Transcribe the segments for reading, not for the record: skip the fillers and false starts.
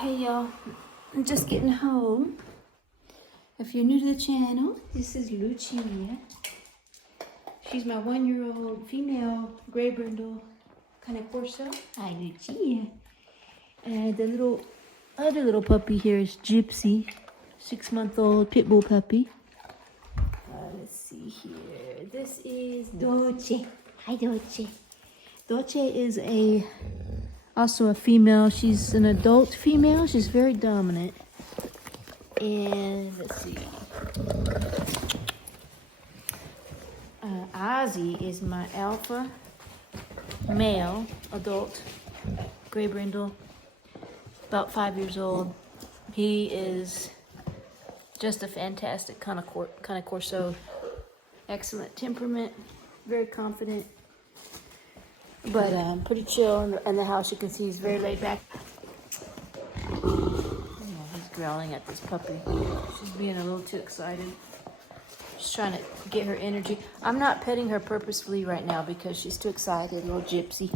Hey y'all, I'm just getting home. If you're new to the channel, this is Lucia. She's my 1-year-old female gray brindle Cane Corso. Hi, Lucia. And the other little puppy here is Gypsy, 6-month-old pit bull puppy. Let's see here. This is Dolce. Hi, Dolce. Dolce is also a female. She's an adult female. She's very dominant. And let's see. Ozzy is my alpha male adult gray brindle, about 5 years old. He is just a fantastic Cane Corso. Excellent temperament, very confident, but pretty chill in the house. You can see he's very laid back. He's growling at this puppy. She's being a little too excited. She's trying to get her energy. I'm not petting her purposefully right now because she's too excited, little Gypsy.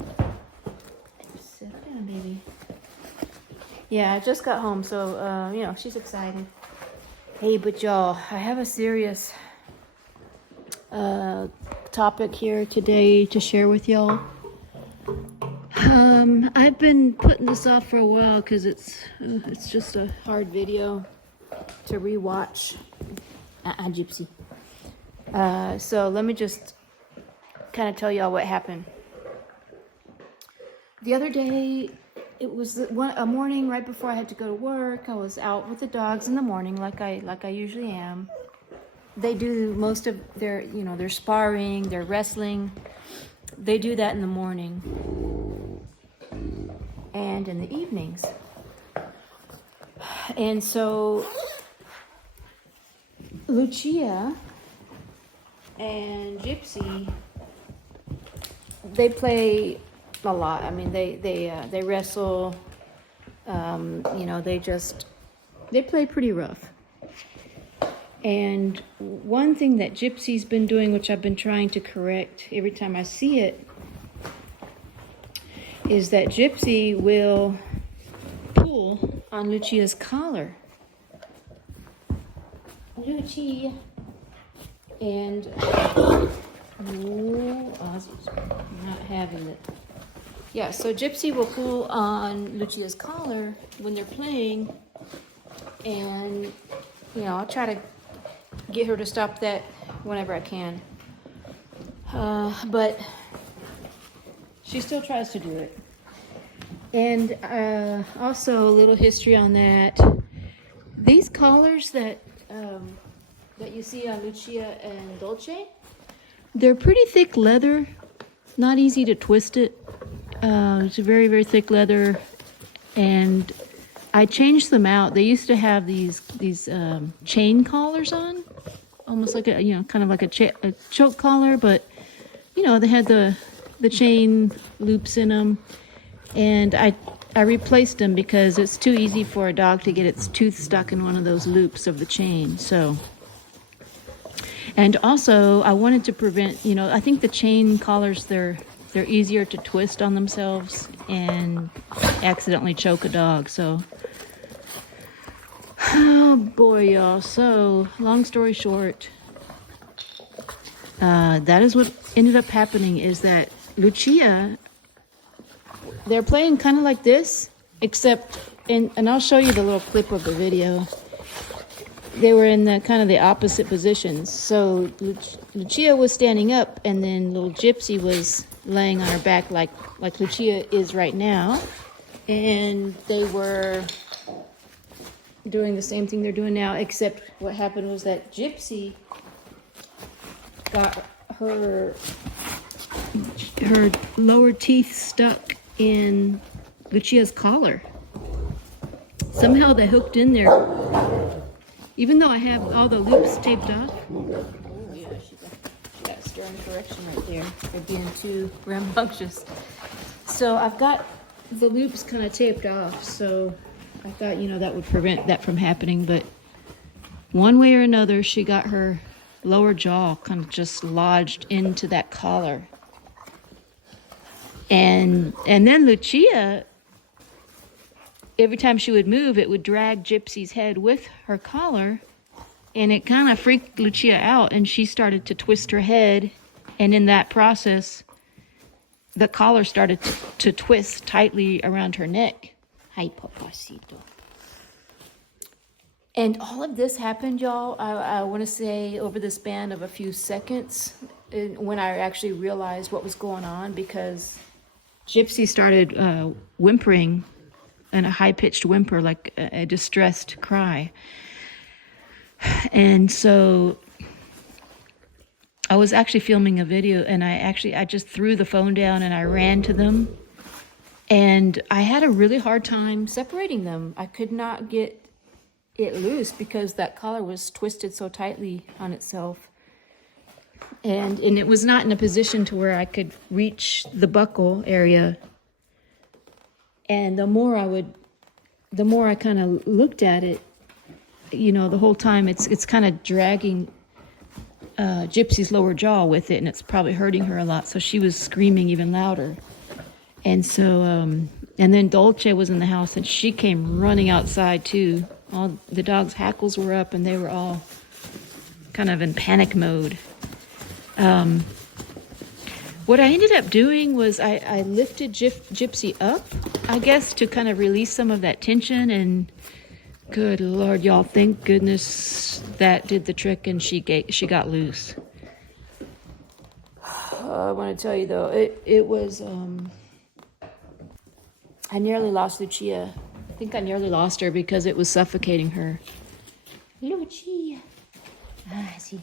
Sit down, baby. Yeah, I just got home, so, she's excited. Hey, but y'all, I have a serious topic here today to share with y'all. I've been putting this off for a while because it's just a hard video to rewatch. Gypsy. So let me just kind of tell y'all what happened. The other day, it was a morning right before I had to go to work. I was out with the dogs in the morning, like I usually am. They do most of their, their sparring, their wrestling. They do that in the morning and in the evenings. And so Lucia and Gypsy, they play a lot. I mean, they wrestle. They play pretty rough. And one thing that Gypsy's been doing, which I've been trying to correct every time I see it, is that Gypsy will pull on Lucia's collar. Lucia. And Ozzy's not having it. Yeah, so Gypsy will pull on Lucia's collar when they're playing, and I'll try to get her to stop that whenever I can. But she still tries to do it. And also a little history on that. These collars that you see on Lucia and Dolce, they're pretty thick leather, not easy to twist it. It's a very, very thick leather, and I changed them out. They used to have these chain collars on, almost like a kind of like a choke collar, but they had the chain loops in them, and I replaced them because it's too easy for a dog to get its tooth stuck in one of those loops of the chain. So, and also I wanted to prevent, I think the chain collars, they're easier to twist on themselves and accidentally choke a dog. So, oh boy, y'all. So, long story short, that is what ended up happening, is that Lucia, they're playing kind of like this, except, and I'll show you the little clip of the video. They were in the kind of the opposite positions. So Lucia was standing up, and then little Gypsy was laying on her back like Lucia is right now. And they were doing the same thing they're doing now, except what happened was that Gypsy got her lower teeth stuck in Lucia's collar. Somehow they hooked in there. Even though I have all the loops taped off. Oh yeah, she got stern correction right there for being too rambunctious. So I've got the loops kind of taped off, so I thought, that would prevent that from happening. But one way or another, she got her lower jaw kind of just lodged into that collar. And then Lucia every time she would move, it would drag Gypsy's head with her collar, and it kind of freaked Lucia out, and she started to twist her head, and in that process, the collar started to twist tightly around her neck. Hi, papacito. And all of this happened, y'all, I want to say over the span of a few seconds, when I actually realized what was going on, because Gypsy started whimpering in a high-pitched whimper, like a distressed cry. And so I was actually filming a video, and I just threw the phone down and I ran to them. And I had a really hard time separating them. I could not get it loose because that collar was twisted so tightly on itself. And it was not in a position to where I could reach the buckle area. And the more I kind of looked at it, you know, the whole time it's kind of dragging Gypsy's lower jaw with it, and it's probably hurting her a lot. So she was screaming even louder. And so, and then Dolce was in the house, and she came running outside too. All the dog's hackles were up, and they were all kind of in panic mode. What I ended up doing was I lifted Gypsy up, I guess, to kind of release some of that tension, and good Lord, y'all, thank goodness that did the trick, and she got loose. I want to tell you though, it was, I nearly lost Lucia. I think I nearly lost her because it was suffocating her. Lucia. See.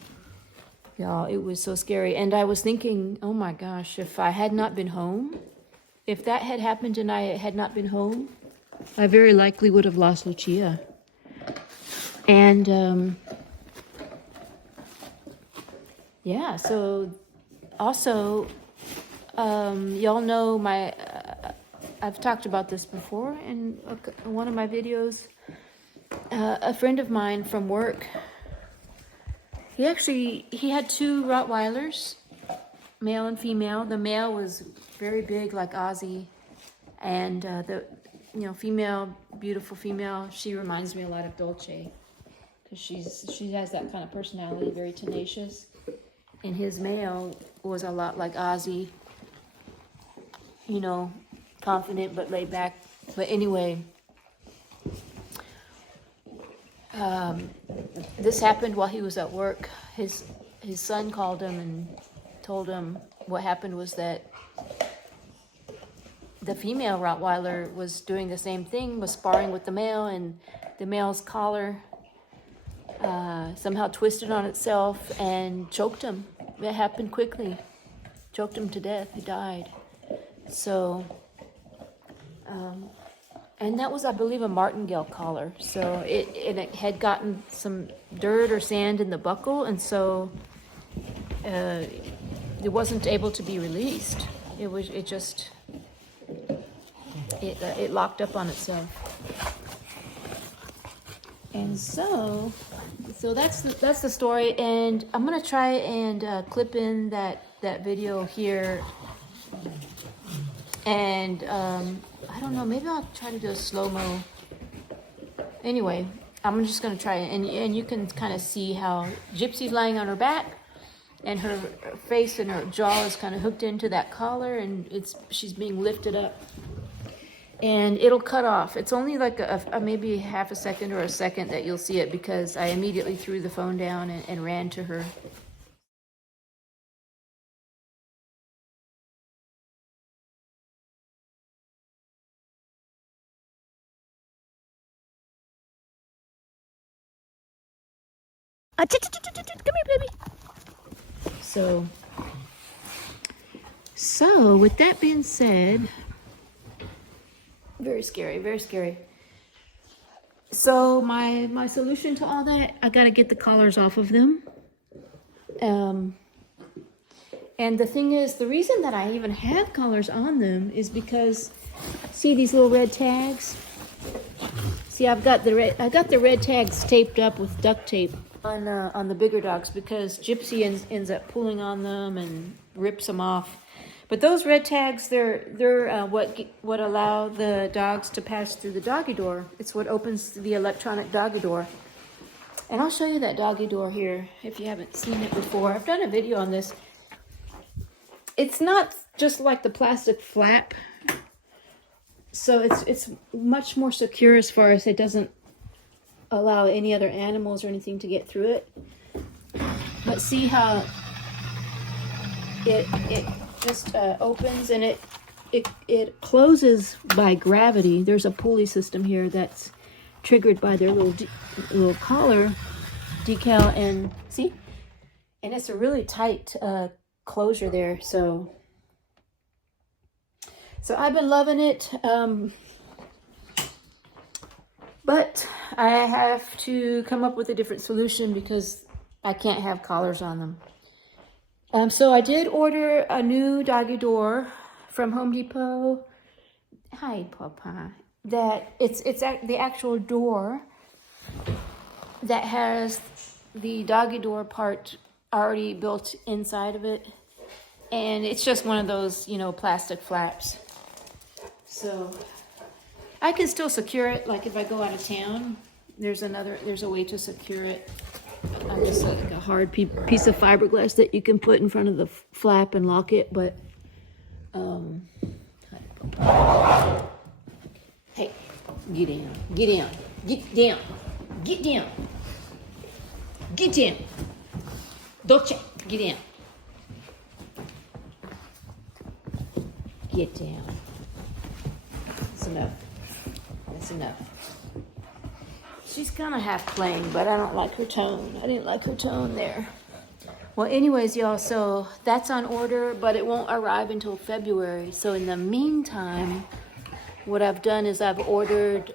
Y'all, it was so scary. And I was thinking, oh my gosh, if I had not been home, if that had happened and I had not been home, I very likely would have lost Lucia. And yeah, so also, y'all know I've talked about this before in one of my videos. A friend of mine from work, he had two Rottweilers, male and female. The male was very big, like Ozzy, and the female, beautiful female, she reminds me a lot of Dolce, because she has that kind of personality, very tenacious. And his male was a lot like Ozzy, confident but laid back. But anyway, this happened while he was at work. His son called him and told him what happened was that the female Rottweiler was doing the same thing, was sparring with the male, and the male's collar somehow twisted on itself and choked him. It happened quickly. Choked him to death. He died. So, and that was, I believe, a martingale collar. So it had gotten some dirt or sand in the buckle, and so it wasn't able to be released. It locked up on itself. And so that's the story. And I'm gonna try and clip in that video here. And I don't know, maybe I'll try to do a slow-mo. Anyway, I'm just gonna try it, and you can kind of see how Gypsy's lying on her back, and her face and her jaw is kind of hooked into that collar, and she's being lifted up. And it'll cut off. It's only like a maybe half a second or a second that you'll see it, because I immediately threw the phone down and ran to her. Come here, baby. So with that being said, very scary, very scary. So my solution to all that, I got to get the collars off of them. And the thing is, the reason that I even have collars on them is because, see these little red tags? See, I got the red tags taped up with duct tape on the bigger dogs, because Gypsy ends up pulling on them and rips them off. But those red tags, they're what allow the dogs to pass through the doggy door. It's what opens the electronic doggy door. And I'll show you that doggy door here if you haven't seen it before. I've done a video on this. It's not just like the plastic flap. So it's much more secure as far as it doesn't allow any other animals or anything to get through it. But see how it just opens, and it closes by gravity. There's a pulley system here that's triggered by their little collar decal, and see, and it's a really tight closure there. So I've been loving it, but I have to come up with a different solution because I can't have collars on them. So I did order a new doggy door from Home Depot. Hi, Papa. That it's the actual door that has the doggy door part already built inside of it, and it's just one of those, you know, plastic flaps. So I can still secure it. Like if I go out of town, there's a way to secure it. Just like a hard piece of fiberglass that you can put in front of the flap and lock it. But hey, get down, get down, get down, get down, get down. Dolce, get down, get down. That's enough. That's enough. She's kind of half playing, but I don't like her tone. I didn't like her tone there. Well, anyways, y'all, so that's on order, but it won't arrive until February. So in the meantime, what I've done is I've ordered,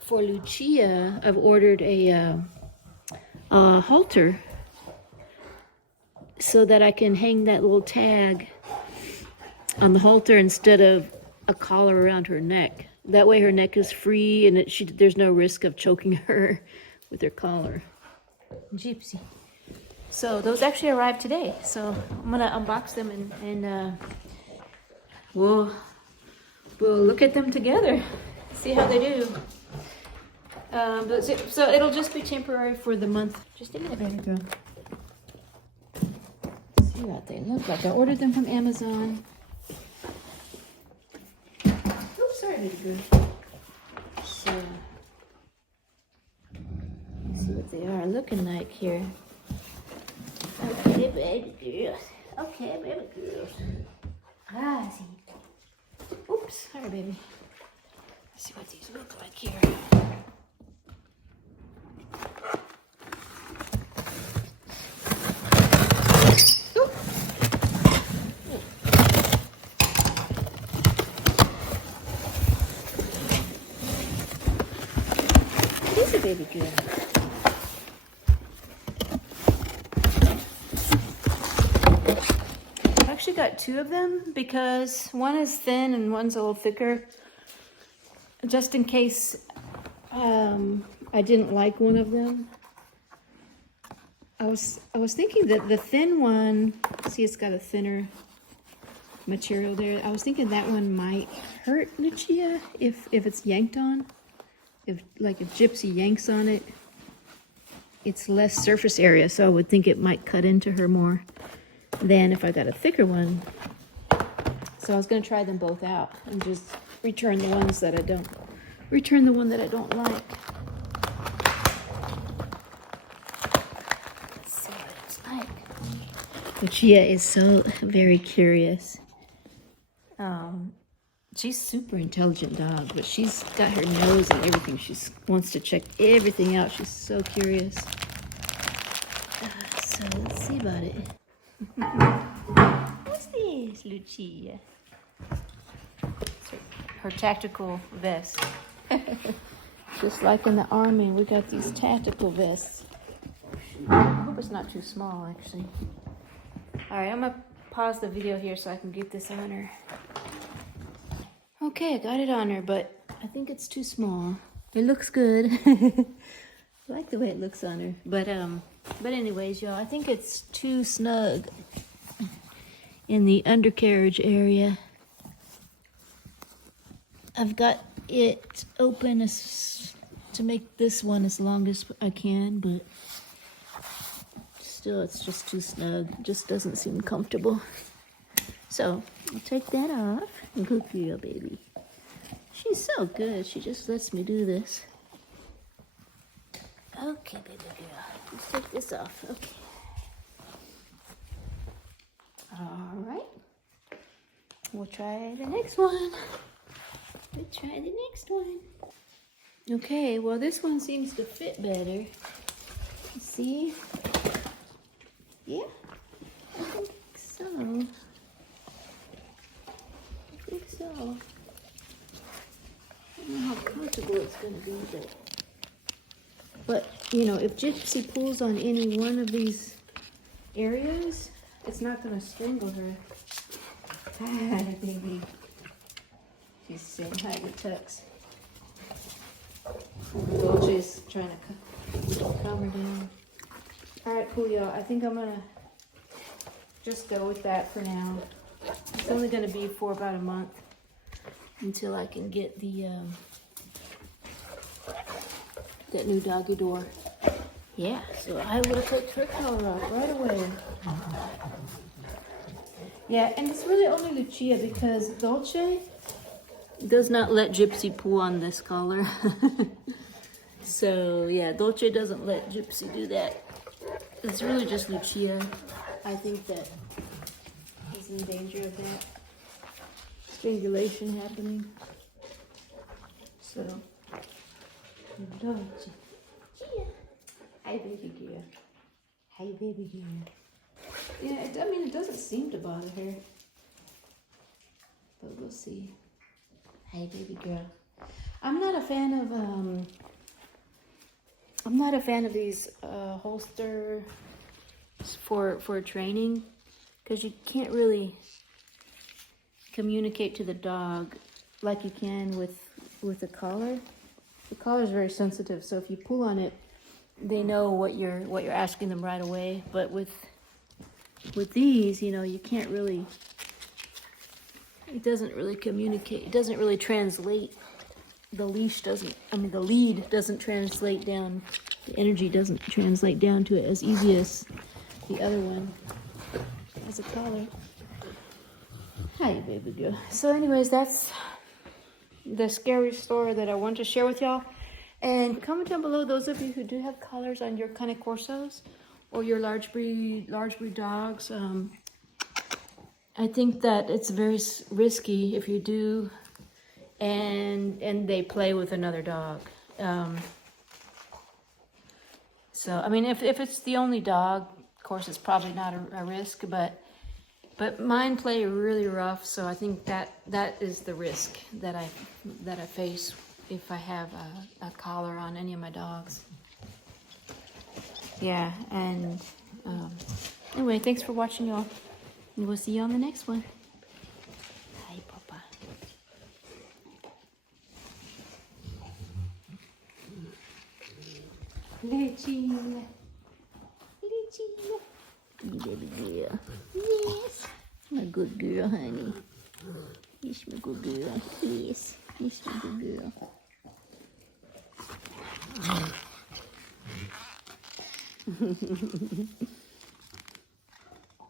for Lucia, I've ordered a halter so that I can hang that little tag on the halter instead of a collar around her neck. That way her neck is free and there's no risk of choking her with her collar. Gypsy. So those actually arrived today. So I'm gonna unbox them and we'll look at them together, see how they do. So it'll just be temporary for the month. Just a minute, baby girl. See what they look like. I ordered them from Amazon. Sorry, baby girl. So, let's see what they are looking like here. Okay, baby girls. Okay, baby girls. Ah, I see. Oops, sorry, baby. Let's see what these look like here. Baby girl. I've actually got two of them because one is thin and one's a little thicker. Just in case I didn't like one of them. I was thinking that the thin one, see, it's got a thinner material there. I was thinking that one might hurt Lucia if it's yanked on. If Gypsy yanks on it, it's less surface area, so I would think it might cut into her more than if I got a thicker one. So I was going to try them both out and just return the ones that I don't like. Let's see what it's like. Lucia is so very curious. She's a super intelligent dog, but she's got her nose and everything. She wants to check everything out. She's so curious. So let's see about it. What's this, Lucia? Her tactical vest. Just like in the army, we got these tactical vests. I hope it's not too small, actually. All right, I'm going to pause the video here so I can get this on her. Okay, I got it on her, but I think it's too small. It looks good. I like the way it looks on her. But anyways, y'all, I think it's too snug. in the undercarriage area. I've got it open to make this one as long as I can, but still it's just too snug. It just doesn't seem comfortable. So I'll take that off. Good girl, baby. She's so good. She just lets me do this. Okay, baby girl. Let's take this off. Okay. All right. We'll try the next one. Let's try the next one. Okay, well this one seems to fit better. See? Yeah, I think so. I think so. I don't know how comfortable it's going to be, but you know, if Gypsy pulls on any one of these areas, it's not going to strangle her. Hi, baby. She's saying hi to Tux. Dolce's trying to calm her down. Alright, cool, y'all. I think I'm going to just go with that for now. It's only going to be for about a month until I can get the that new doggy door. Yeah, so I would have put her collar off right away. Yeah, and it's really only Lucia because Dolce does not let Gypsy pull on this collar. So yeah, Dolce doesn't let Gypsy do that. It's really just Lucia, I think, that is in danger of that strangulation happening. So, Dolce. Gia. Hi, baby girl. Hi, baby girl. Yeah, I mean, it doesn't seem to bother her. But we'll see. Hi, baby girl. I'm not a fan of these holsters for training, because you can't really communicate to the dog like you can with a collar. The collar is very sensitive, so if you pull on it, they know what you're asking them right away. But with these, you know, you can't really. It doesn't really communicate. It doesn't really translate. The leash doesn't. I mean, the lead doesn't translate down. The energy doesn't translate down to it as easy as the other one, as a collar. Hi, baby girl. So, anyways, that's the scary story that I want to share with y'all. And comment down below, those of you who do have collars on your Cane Corsos or your large breed dogs. I think that it's very risky if you do, and they play with another dog. So I mean, if it's the only dog, of course, it's probably not a risk. But mine play really rough, so I think that is the risk that I face if I have a collar on any of my dogs. Yeah, and anyway, thanks for watching, y'all. And we'll see you on the next one. Hi, Papa. Lucia. Lucia. You baby girl. Yes. My good girl, honey. Yes, my good girl. Yes. Yes, my good girl.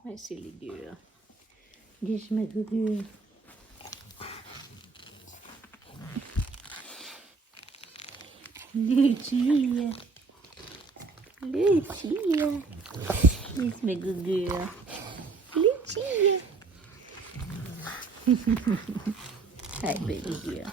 My silly girl. This is my good girl. Lucia. Lucia. This is my good girl. Lucia. Hi, baby girl.